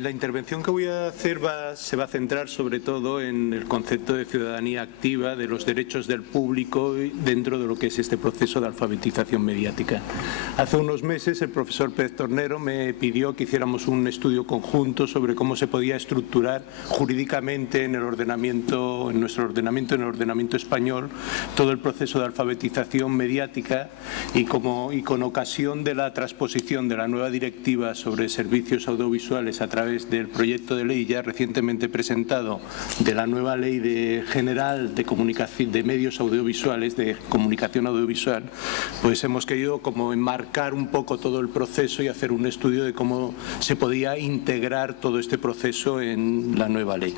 La intervención que voy a hacer se va a centrar sobre todo en el concepto de ciudadanía activa, de los derechos del público dentro de lo que es este proceso de alfabetización mediática. Hace unos meses el profesor Pérez Tornero me pidió que hiciéramos un estudio conjunto sobre cómo se podía estructurar jurídicamente en el ordenamiento, en nuestro ordenamiento, en el ordenamiento español, todo el proceso de alfabetización mediática y con ocasión de la transposición de la nueva directiva sobre servicios audiovisuales a través del proyecto de ley ya recientemente presentado de la nueva ley general de comunicación de medios audiovisuales, de comunicación audiovisual, pues hemos querido como enmarcar un poco todo el proceso y hacer un estudio de cómo se podía integrar todo este proceso en la nueva ley.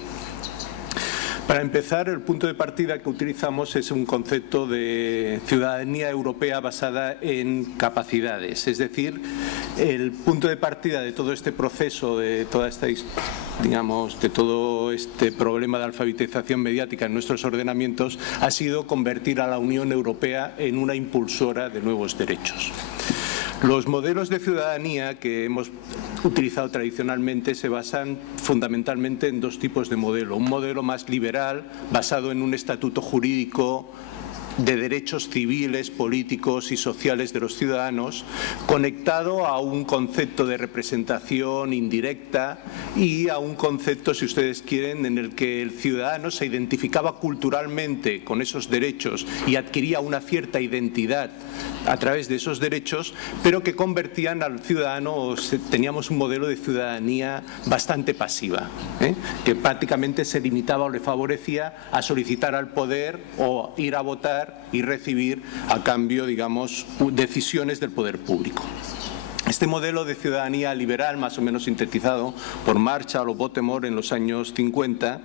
Para empezar, el punto de partida que utilizamos es un concepto de ciudadanía europea basada en capacidades, es decir, el punto de partida de todo este proceso, de toda esta, digamos, de todo este problema de alfabetización mediática en nuestros ordenamientos ha sido convertir a la Unión Europea en una impulsora de nuevos derechos. Los modelos de ciudadanía que hemos utilizado tradicionalmente se basan fundamentalmente en dos tipos de modelo. Un modelo más liberal, basado en un estatuto jurídico de derechos civiles, políticos y sociales de los ciudadanos, conectado a un concepto de representación indirecta y a un concepto, si ustedes quieren, en el que el ciudadano se identificaba culturalmente con esos derechos y adquiría una cierta identidad a través de esos derechos, pero que convertían al ciudadano, teníamos un modelo de ciudadanía bastante pasiva, que prácticamente se limitaba o le favorecía a solicitar al poder o ir a votar y recibir a cambio, digamos, decisiones del poder público. Este modelo de ciudadanía liberal, más o menos sintetizado por Marshall o Votemore en los años 50,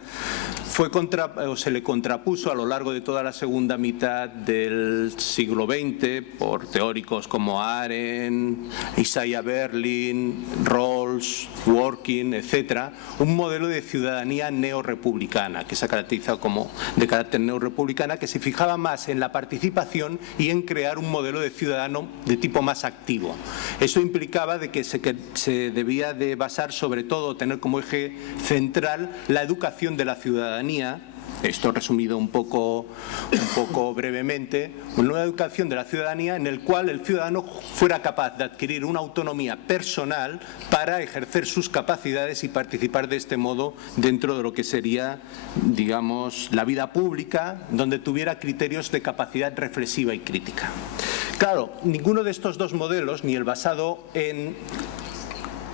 se le contrapuso a lo largo de toda la segunda mitad del siglo XX por teóricos como Arendt, Isaiah Berlin, Rawls, Dworkin, etc., un modelo de ciudadanía neorepublicana que se ha caracterizado como de carácter neorepublicana, que se fijaba más en la participación y en crear un modelo de ciudadano de tipo más activo. Eso implicaba de que se debía de basar sobre todo, tener como eje central la educación de la ciudadanía. Esto resumido un poco brevemente, una educación de la ciudadanía en el cual el ciudadano fuera capaz de adquirir una autonomía personal para ejercer sus capacidades y participar de este modo dentro de lo que sería, digamos, la vida pública, donde tuviera criterios de capacidad reflexiva y crítica. Claro, ninguno de estos dos modelos, ni el basado en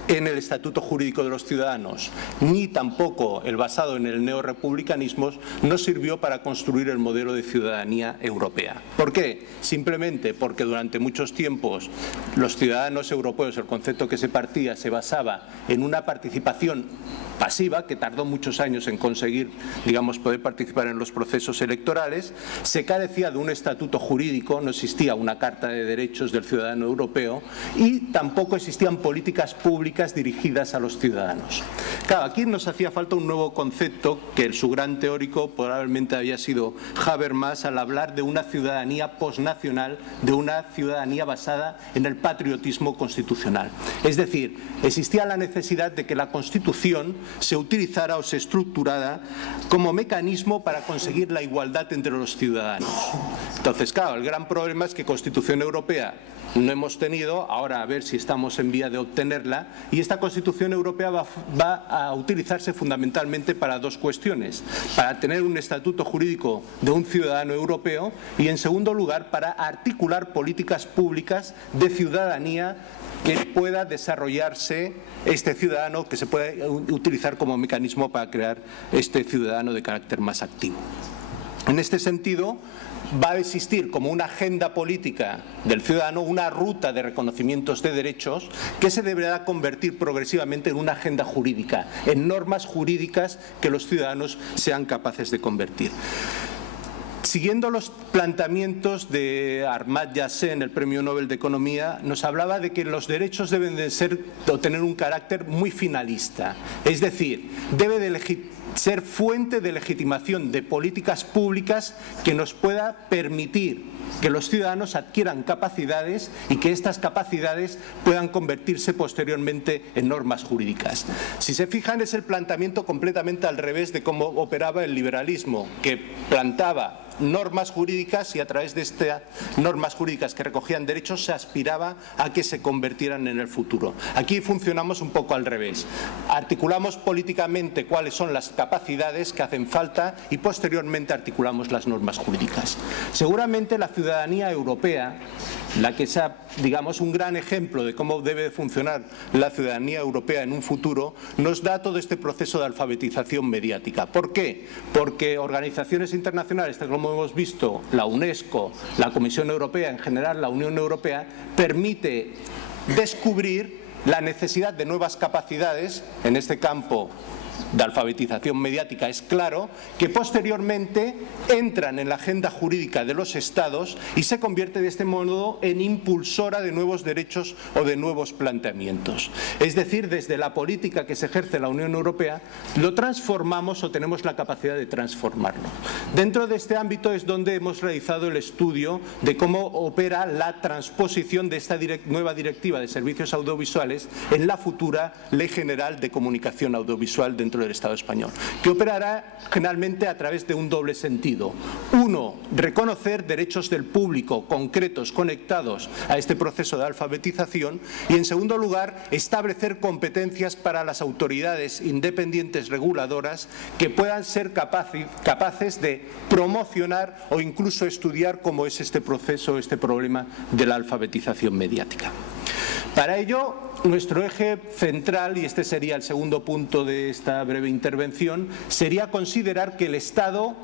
el Estatuto Jurídico de los Ciudadanos, ni tampoco el basado en el neorepublicanismo, no sirvió para construir el modelo de ciudadanía europea. ¿Por qué? Simplemente porque durante muchos tiempos los ciudadanos europeos, el concepto que se partía, se basaba en una participación pasiva, que tardó muchos años en conseguir, digamos, poder participar en los procesos electorales. Se carecía de un estatuto jurídico, no existía una Carta de Derechos del Ciudadano Europeo y tampoco existían políticas públicas dirigidas a los ciudadanos. Claro, aquí nos hacía falta un nuevo concepto que su gran teórico probablemente había sido Habermas al hablar de una ciudadanía posnacional, de una ciudadanía basada en el patriotismo constitucional. Es decir, existía la necesidad de que la Constitución se utilizara o se estructurara como mecanismo para conseguir la igualdad entre los ciudadanos. Entonces, claro, el gran problema es que Constitución Europea no hemos tenido, ahora a ver si estamos en vía de obtenerla, y esta Constitución Europea va a utilizarse fundamentalmente para dos cuestiones: para tener un estatuto jurídico de un ciudadano europeo y, en segundo lugar, para articular políticas públicas de ciudadanía que pueda desarrollarse este ciudadano, que se pueda utilizar como mecanismo para crear este ciudadano de carácter más activo. En este sentido, va a existir como una agenda política del ciudadano, una ruta de reconocimientos de derechos que se deberá convertir progresivamente en una agenda jurídica, en normas jurídicas que los ciudadanos sean capaces de convertir. Siguiendo los planteamientos de Amartya Sen, el Premio Nobel de Economía, nos hablaba de que los derechos deben de tener un carácter muy finalista, es decir, debe de ser fuente de legitimación de políticas públicas que nos pueda permitir que los ciudadanos adquieran capacidades y que estas capacidades puedan convertirse posteriormente en normas jurídicas. Si se fijan, es el planteamiento completamente al revés de cómo operaba el liberalismo, que plantaba normas jurídicas y a través de estas normas jurídicas que recogían derechos se aspiraba a que se convirtieran en el futuro. Aquí funcionamos un poco al revés. Articulamos políticamente cuáles son las capacidades que hacen falta y posteriormente articulamos las normas jurídicas. Seguramente la ciudadanía europea, la que sea, digamos, un gran ejemplo de cómo debe funcionar la ciudadanía europea en un futuro, nos da todo este proceso de alfabetización mediática. ¿Por qué? Porque organizaciones internacionales, como hemos visto, la UNESCO, la Comisión Europea, en general la Unión Europea, permite descubrir la necesidad de nuevas capacidades en este campo de alfabetización mediática. Es claro que posteriormente entran en la agenda jurídica de los Estados y se convierte de este modo en impulsora de nuevos derechos o de nuevos planteamientos. Es decir, desde la política que se ejerce en la Unión Europea lo transformamos o tenemos la capacidad de transformarlo. Dentro de este ámbito es donde hemos realizado el estudio de cómo opera la transposición de esta nueva directiva de servicios audiovisuales en la futura Ley General de Comunicación Audiovisual dentro del Estado español, que operará generalmente a través de un doble sentido. Uno, reconocer derechos del público concretos conectados a este proceso de alfabetización y, en segundo lugar, establecer competencias para las autoridades independientes reguladoras que puedan ser capaces de promocionar o incluso estudiar cómo es este proceso, este problema de la alfabetización mediática. Para ello, nuestro eje central, y este sería el segundo punto de esta breve intervención, sería considerar que el Estado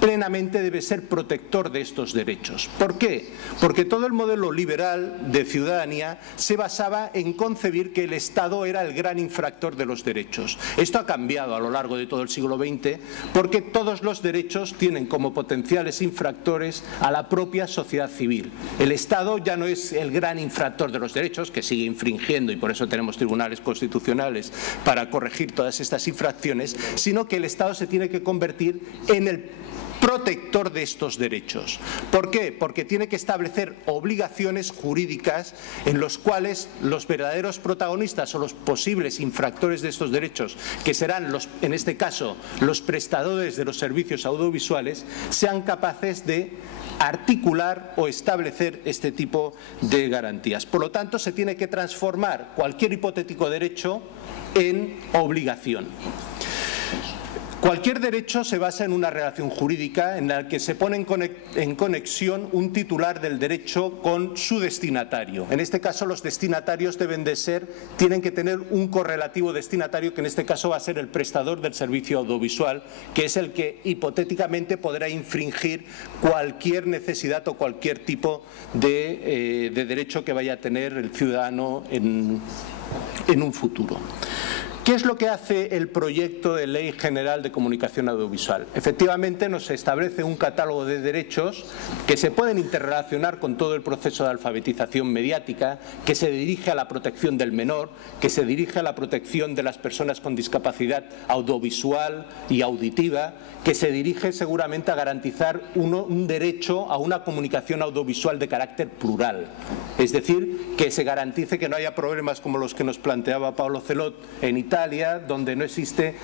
plenamente debe ser protector de estos derechos. ¿Por qué? Porque todo el modelo liberal de ciudadanía se basaba en concebir que el Estado era el gran infractor de los derechos. Esto ha cambiado a lo largo de todo el siglo XX porque todos los derechos tienen como potenciales infractores a la propia sociedad civil. El Estado ya no es el gran infractor de los derechos, que sigue infringiendo, y por eso tenemos tribunales constitucionales para corregir todas estas infracciones, sino que el Estado se tiene que convertir en el protector de estos derechos. ¿Por qué? Porque tiene que establecer obligaciones jurídicas en los cuales los verdaderos protagonistas o los posibles infractores de estos derechos, que serán en este caso los prestadores de los servicios audiovisuales, sean capaces de articular o establecer este tipo de garantías. Por lo tanto, se tiene que transformar cualquier hipotético derecho en obligación. Cualquier derecho se basa en una relación jurídica en la que se pone en conexión un titular del derecho con su destinatario. En este caso, los destinatarios tienen que tener un correlativo destinatario, que en este caso va a ser el prestador del servicio audiovisual, que es el que hipotéticamente podrá infringir cualquier necesidad o cualquier tipo de derecho que vaya a tener el ciudadano en un futuro. ¿Qué es lo que hace el proyecto de Ley General de Comunicación Audiovisual? Efectivamente, nos establece un catálogo de derechos que se pueden interrelacionar con todo el proceso de alfabetización mediática, que se dirige a la protección del menor, que se dirige a la protección de las personas con discapacidad audiovisual y auditiva, que se dirige seguramente a garantizar un derecho a una comunicación audiovisual de carácter plural. Es decir, que se garantice que no haya problemas como los que nos planteaba Paolo Celot en Italia, donde no existe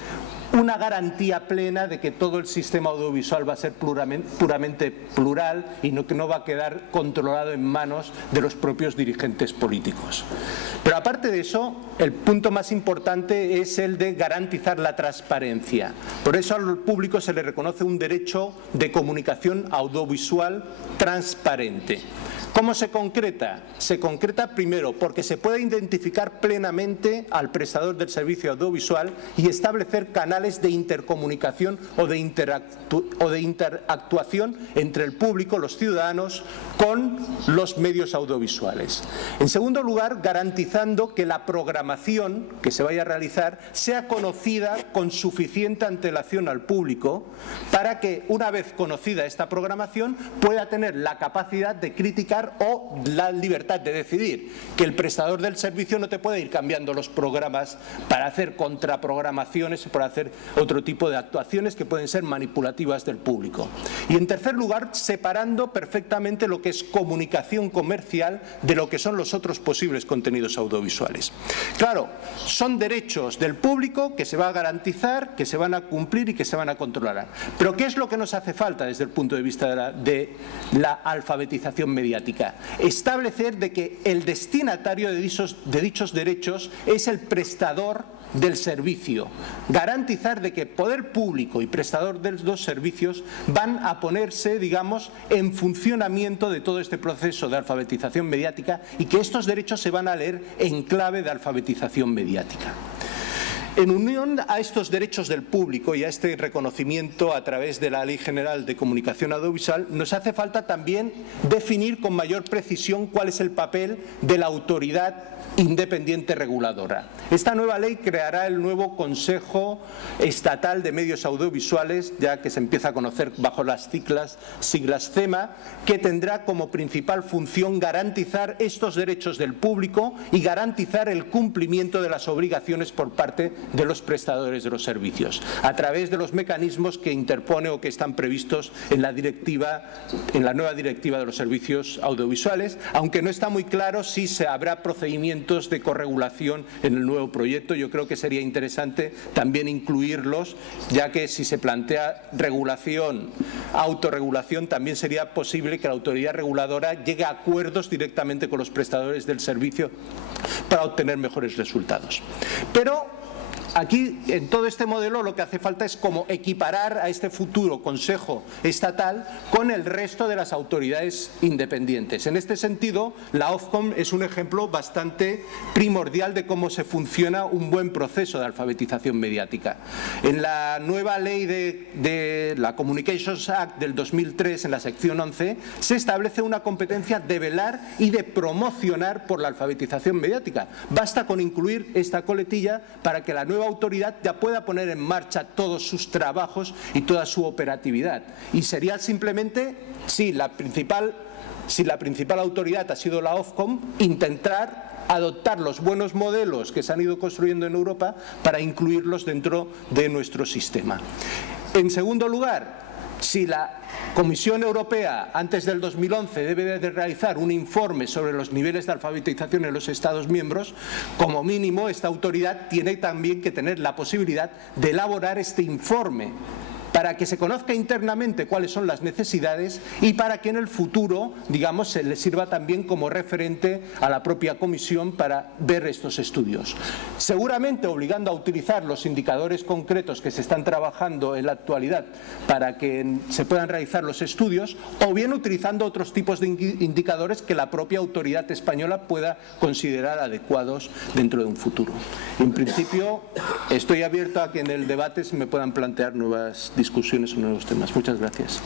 una garantía plena de que todo el sistema audiovisual va a ser puramente plural y que no va a quedar controlado en manos de los propios dirigentes políticos. Pero aparte de eso, el punto más importante es el de garantizar la transparencia. Por eso al público se le reconoce un derecho de comunicación audiovisual transparente. ¿Cómo se concreta? Se concreta primero porque se puede identificar plenamente al prestador del servicio audiovisual y establecer canales de intercomunicación o de interactuación entre el público, los ciudadanos, con los medios audiovisuales. En segundo lugar, garantizando que la programación que se vaya a realizar sea conocida con suficiente antelación al público para que, una vez conocida esta programación, pueda tener la capacidad de criticar o la libertad de decidir, que el prestador del servicio no te puede ir cambiando los programas para hacer contraprogramaciones o para hacer otro tipo de actuaciones que pueden ser manipulativas del público. Y en tercer lugar, separando perfectamente lo que es comunicación comercial de lo que son los otros posibles contenidos audiovisuales. Claro, son derechos del público que se va a garantizar, que se van a cumplir y que se van a controlar. Pero ¿qué es lo que nos hace falta desde el punto de vista de la alfabetización mediática? Establecer de que el destinatario de dichos derechos es el prestador del servicio. Garantizar de que poder público y prestador de los servicios van a ponerse, digamos, en funcionamiento de todo este proceso de alfabetización mediática y que estos derechos se van a leer en clave de alfabetización mediática. En unión a estos derechos del público y a este reconocimiento a través de la Ley General de Comunicación Audiovisual, nos hace falta también definir con mayor precisión cuál es el papel de la autoridad independiente reguladora. Esta nueva ley creará el nuevo Consejo Estatal de Medios Audiovisuales, ya que se empieza a conocer bajo las siglas CEMA, que tendrá como principal función garantizar estos derechos del público y garantizar el cumplimiento de las obligaciones por parte de los prestadores de los servicios, a través de los mecanismos que interpone o que están previstos en la nueva directiva de los servicios audiovisuales, aunque no está muy claro si se habrá procedimientos de corregulación en el nuevo proyecto. Yo creo que sería interesante también incluirlos, ya que si se plantea regulación, autorregulación, también sería posible que la autoridad reguladora llegue a acuerdos directamente con los prestadores del servicio para obtener mejores resultados. Pero aquí, en todo este modelo, lo que hace falta es como equiparar a este futuro Consejo Estatal con el resto de las autoridades independientes. En este sentido, la Ofcom es un ejemplo bastante primordial de cómo se funciona un buen proceso de alfabetización mediática. En la nueva ley de la Communications Act del 2003, en la sección 11, se establece una competencia de velar y de promocionar por la alfabetización mediática. Basta con incluir esta coletilla para que la nueva autoridad ya pueda poner en marcha todos sus trabajos y toda su operatividad. Y sería simplemente, si la principal autoridad ha sido la Ofcom, intentar adoptar los buenos modelos que se han ido construyendo en Europa para incluirlos dentro de nuestro sistema. En segundo lugar, si la Comisión Europea antes del 2011 debe de realizar un informe sobre los niveles de alfabetización en los Estados miembros, como mínimo esta autoridad tiene también que tener la posibilidad de elaborar este informe para que se conozca internamente cuáles son las necesidades y para que en el futuro, digamos, se le sirva también como referente a la propia Comisión para ver estos estudios. Seguramente obligando a utilizar los indicadores concretos que se están trabajando en la actualidad para que se puedan realizar los estudios, o bien utilizando otros tipos de indicadores que la propia autoridad española pueda considerar adecuados dentro de un futuro. En principio, estoy abierto a que en el debate se me puedan plantear nuevas discusiones o nuevos temas. Muchas gracias.